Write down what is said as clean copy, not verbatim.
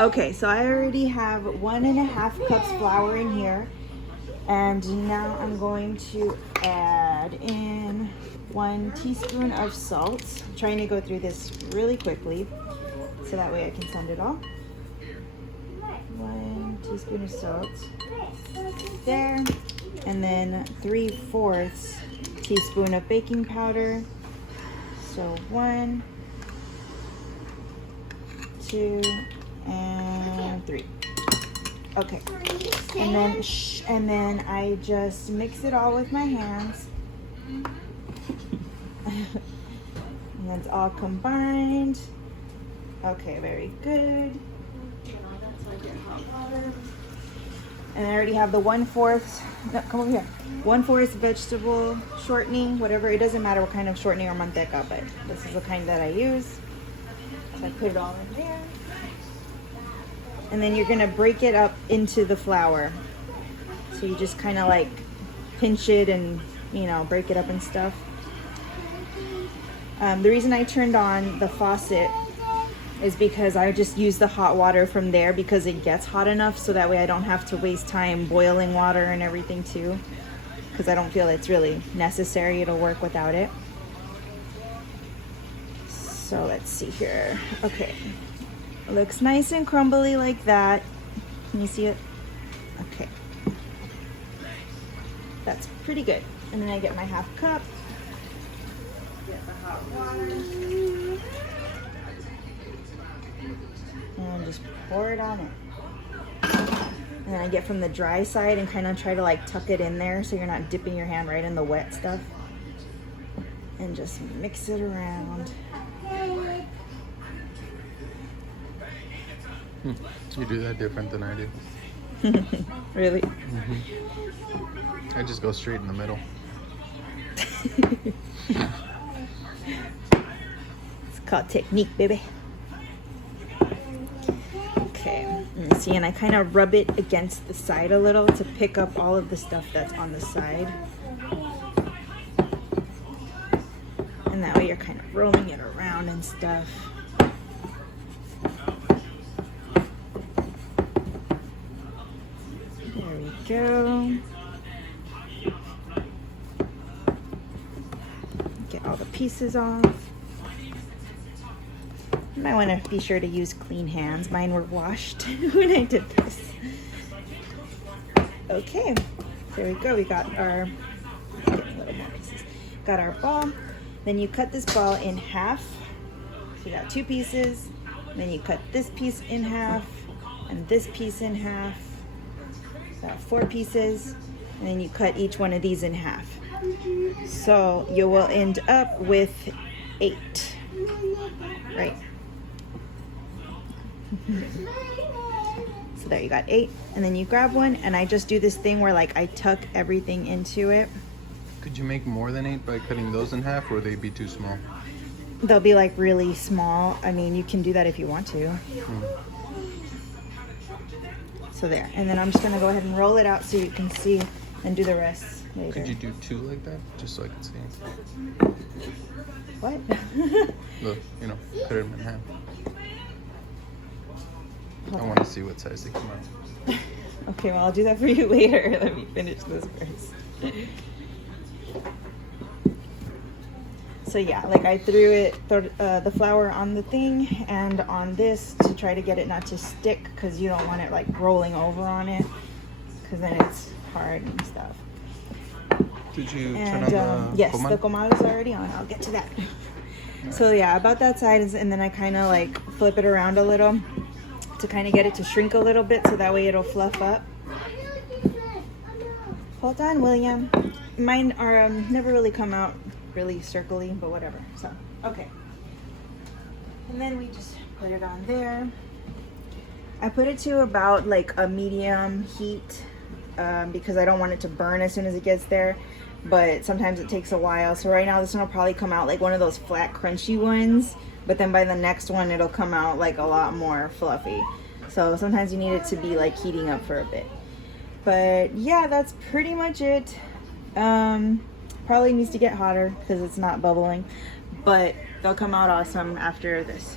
Okay, so I already have 1.5 cups flour in here. And now I'm going to add in 1 teaspoon of salt. I'm trying to go through this really quickly so that way I can send it all. 1 teaspoon of salt there. And then 3/4 teaspoon of baking powder. So 1, 2, and 3. Okay, and then I just mix it all with my hands. And it's all combined. Okay, very good. And I already have the 1/4, no, come over here. 1/4 vegetable shortening, whatever. It doesn't matter what kind of shortening or manteca, but this is the kind that I use. So I put it all in there. And then you're gonna break it up into the flour. So you just kind of like pinch it and, you know, break it up and stuff. The reason I turned on the faucet is because I just use the hot water from there because it gets hot enough so that way I don't have to waste time boiling water and everything too. Because I don't feel it's really necessary. It'll work without it. So let's see here. Okay. It looks nice and crumbly like that. Can you see it? Okay. That's pretty good. And then I get my 1/2 cup. Get the hot water. And just pour it on it. And then I get from the dry side and kind of try to like tuck it in there so you're not dipping your hand right in the wet stuff. And just mix it around. You do that different than I do. Really? Mm-hmm. I just go straight in the middle. It's called technique, baby. Okay, and see, and I kind of rub it against the side a little to pick up all of the stuff that's on the side. And that way you're kind of rolling it around and stuff. There we go. Get all the pieces off. You might want to be sure to use clean hands. Mine were washed when I did this. Okay, there we go. We got our, get a little more pieces. Got our ball. Then you cut this ball in half. So you got 2 pieces. Then you cut this piece in half and this piece in half. Got 4 pieces. And then you cut each one of these in half. So you will end up with 8. Right. So there you got 8, and then you grab one, and I just do this thing where like I tuck everything into it. Could you make more than 8 by cutting those in half, or would they be too small? They'll be like really small. I mean, you can do that if you want to. So there, and then I'm just gonna go ahead and roll it out so you can see and do the rest later. Could you do 2 like that, just so I can see? What? Look, you know, cut them in half. I want to see what size they come out. Okay, well, I'll do that for you later. Let me finish this first. So yeah, like I threw the flour on the thing and on this to try to get it not to stick, because you don't want it like rolling over on it, because then it's hard and stuff. Did you And turn on the yes, comal? the comal is already on. I'll get to that. So yeah, about that size, and then I kind of like flip it around a little to kind of get it to shrink a little bit, so that way it'll fluff up. Hold on, William. Mine are never really come out really circly, but whatever. So okay, and then we just put it on there. I put it to about like a medium heat because I don't want it to burn as soon as it gets there, but sometimes it takes a while. So right now this one will probably come out like one of those flat crunchy ones, but then by the next one it'll come out like a lot more fluffy. So sometimes you need it to be like heating up for a bit. But yeah, that's pretty much it. Probably needs to get hotter because it's not bubbling, but they'll come out awesome after this.